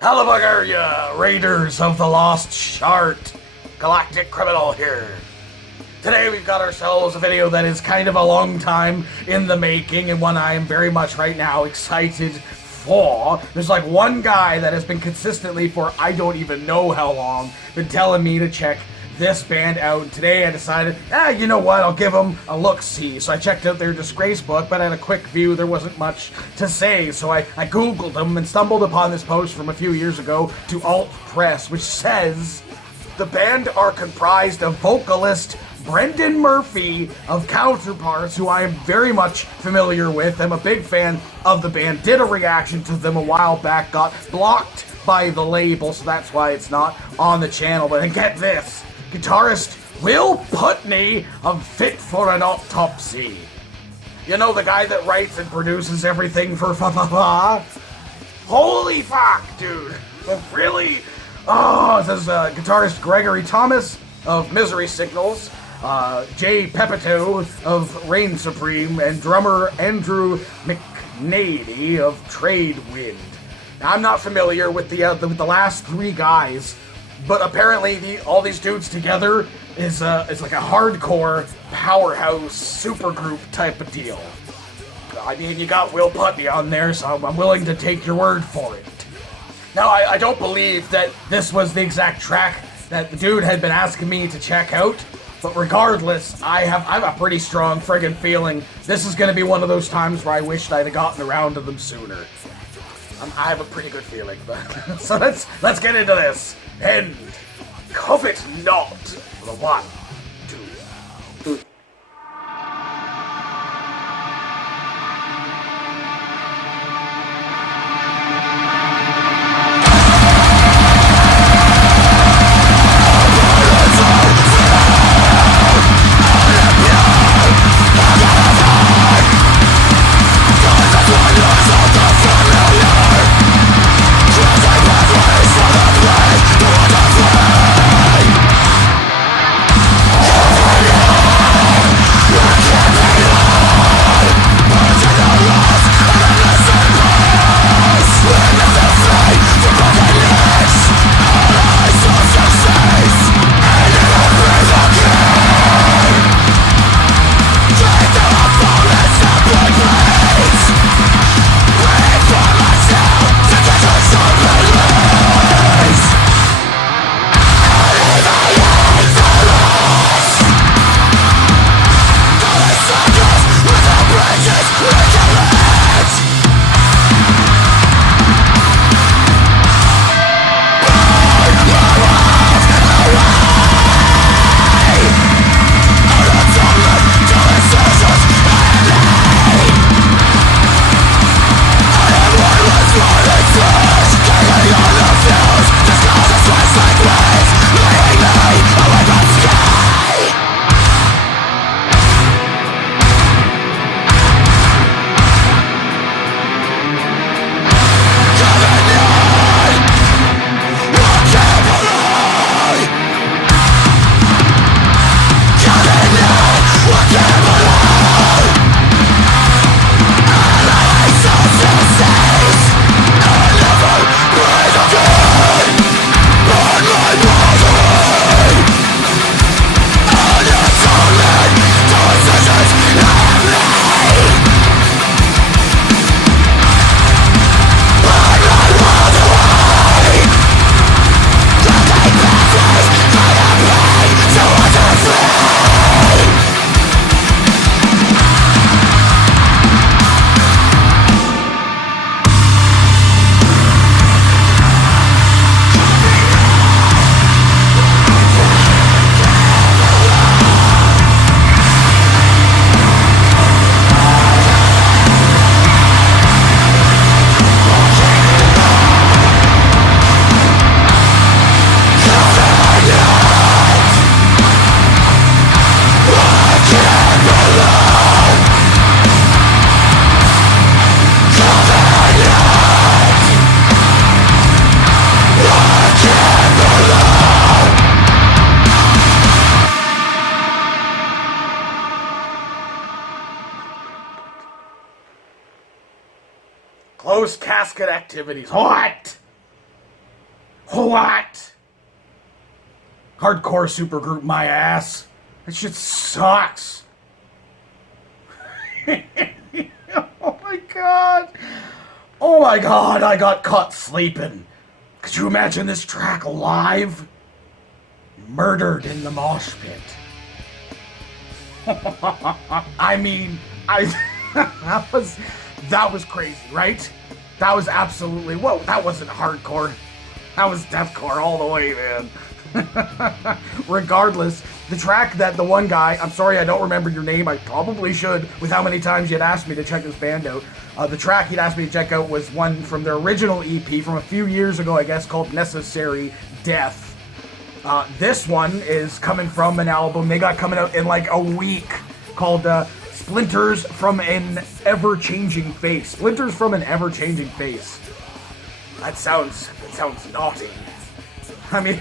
Hello, ya Raiders of the Lost Shard. Galactic Criminal here. Today we've got ourselves a video that is kind of a long time in the making and one I am very much right now excited for. There's like one guy that has been consistently for I don't even know how long been telling me to check this band out, and today I decided, you know what, I'll give them a look-see. So I checked out their Disgrace book, but at a quick view there wasn't much to say, so I googled them and stumbled upon this post from a few years ago to Alt Press, which says the band are comprised of vocalist Brendan Murphy of Counterparts, who I am very much familiar with. I'm a big fan of the band, did a reaction to them a while back, got blocked by the label, so that's why it's not on the channel. But get this, guitarist Will Putney of Fit for an Autopsy. You know, the guy that writes and produces everything for Fa-Fa-Fa? Holy fuck, dude. Really? Oh, it says guitarist Gregory Thomas of Misery Signals, Jay Pepito of Reign Supreme, and drummer Andrew McNady of Trade Wind. Now, I'm not familiar with the last three guys, but apparently all these dudes together is like a hardcore powerhouse supergroup type of deal. I mean, you got Will Putney on there, so I'm willing to take your word for it. Now, I don't believe that this was the exact track that the dude had been asking me to check out, but regardless, I have a pretty strong friggin' feeling this is gonna be one of those times where I wished I'd have gotten around to them sooner. I have a pretty good feeling, but so let's get into this. And Covet not the 1, 2, 3. Post-casket activities. What? What? Hardcore supergroup my ass. That shit sucks. Oh my god. Oh my god, I got caught sleeping. Could you imagine this track live? Murdered in the mosh pit. I mean, that was crazy, right? That was absolutely, whoa, that wasn't hardcore. That was deathcore all the way, man. Regardless, the track that the one guy, I'm sorry I don't remember your name, I probably should with how many times you'd asked me to check this band out. The track he'd asked me to check out was one from their original EP from a few years ago, I guess, called Necessary Death. This one is coming from an album they got coming out in like a week called Splinters from an Ever-Changing Face. Splinters from an Ever-Changing Face. That sounds naughty. I mean,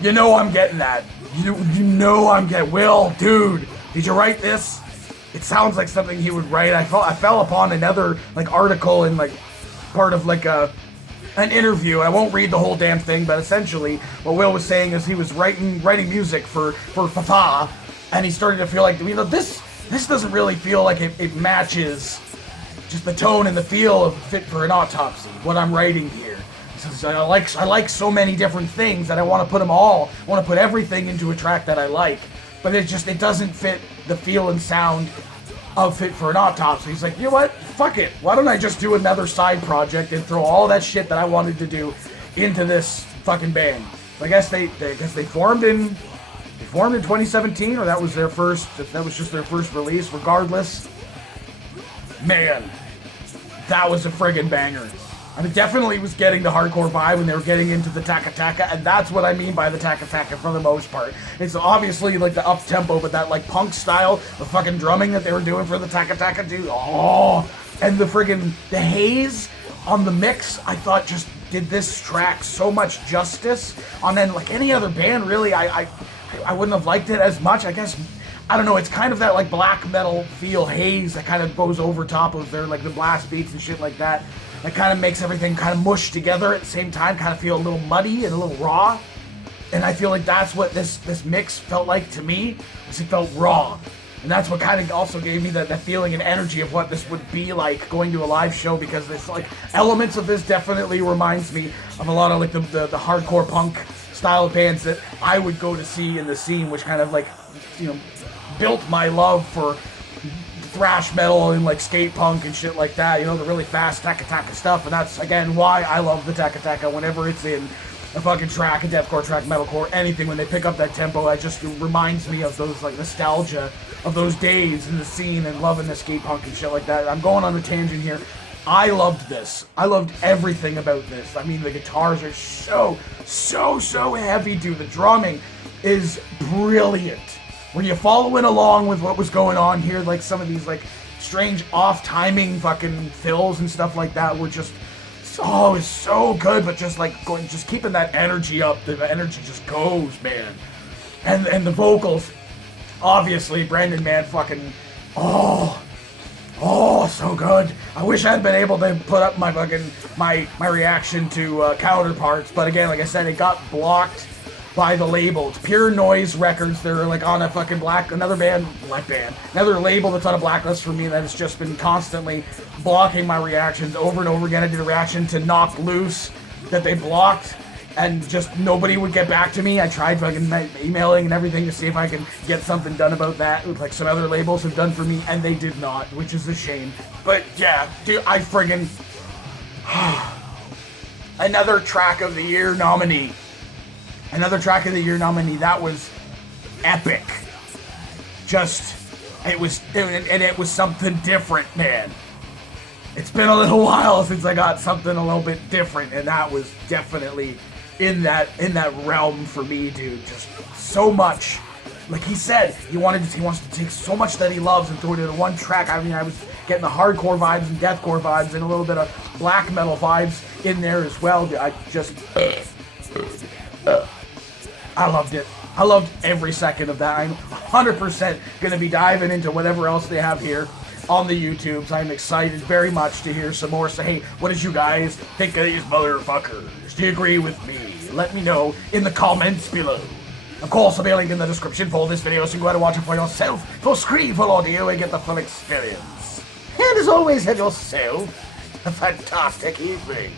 you know I'm getting that. You know I'm getting. Will, dude, did you write this? It sounds like something he would write. I fell upon another like article in like part of like an interview. I won't read the whole damn thing, but essentially what Will was saying is he was writing music for Fafa, and he started to feel like, you know, this doesn't really feel like it matches just the tone and the feel of Fit for an Autopsy, what I'm writing here. I like so many different things that I want to put them all. I want to put everything into a track that I like, but it doesn't fit the feel and sound of Fit for an Autopsy. He's like, you know what? Fuck it. Why don't I just do another side project and throw all that shit that I wanted to do into this fucking band? I guess they formed in 2017, or that was just their first release. Regardless, man, that was a friggin' banger. I mean, definitely was getting the hardcore vibe when they were getting into the taka-taka, and that's what I mean by the taka-taka for the most part. It's obviously like the up-tempo, but that like punk style, the fucking drumming that they were doing for the taka-taka, dude, oh! And the haze on the mix, I thought just did this track so much justice. And then like any other band, really, I wouldn't have liked it as much, I guess. I don't know, it's kind of that like black metal feel haze that kind of goes over top of their like the blast beats and shit like that. It kind of makes everything kind of mush together at the same time, kind of feel a little muddy and a little raw. And I feel like that's what this mix felt like to me, is it felt raw. And that's what kind of also gave me the feeling and energy of what this would be like going to a live show, because there's like elements of this definitely reminds me of a lot of like the hardcore punk style bands that I would go to see in the scene, which kind of like, you know, built my love for thrash metal and like skate punk and shit like that, you know, the really fast taka-taka stuff. And that's again why I love the taka-taka whenever it's in a fucking track, a deathcore track, metalcore, anything. When they pick up that tempo, it reminds me of those like nostalgia of those days in the scene and loving the skate punk and shit like that. I'm going on a tangent here. I loved this. I loved everything about this. I mean, the guitars are so heavy, dude. The drumming is brilliant. Were you following along with what was going on here? Like some of these like strange off-timing fucking fills and stuff like that were just it's so good, but just keeping that energy up. The energy just goes, man. And the vocals, obviously, Brendan, man, fucking so good. I wish I had been able to put up my fucking my reaction to Counterparts, but again, like I said, it got blocked by the label. It's Pure Noise Records. They're like on a fucking another label that's on a blacklist for me that has just been constantly blocking my reactions over and over again. I did a reaction to Knock Loose that they blocked, and just nobody would get back to me. I tried fucking emailing and everything to see if I can get something done about that, like some other labels have done for me, and they did not, which is a shame. But yeah, dude, I friggin' another Track of the Year nominee. Another Track of the Year nominee. That was epic. It was something different, man. It's been a little while since I got something a little bit different, and that was definitely in that realm for me, dude. Just so much. Like he said, he wants to take so much that he loves and throw it into one track. I mean, I was getting the hardcore vibes and deathcore vibes and a little bit of black metal vibes in there as well. I loved it. I loved every second of that. I'm 100% going to be diving into whatever else they have here on the YouTubes. I'm excited very much to hear some more. So hey, what did you guys think of these motherfuckers? Do you agree with me? Let me know in the comments below. Of course, I'll be a link in the description for this video so you can go ahead and watch it for yourself, full screen, full audio, and get the full experience. And as always, have yourself a fantastic evening.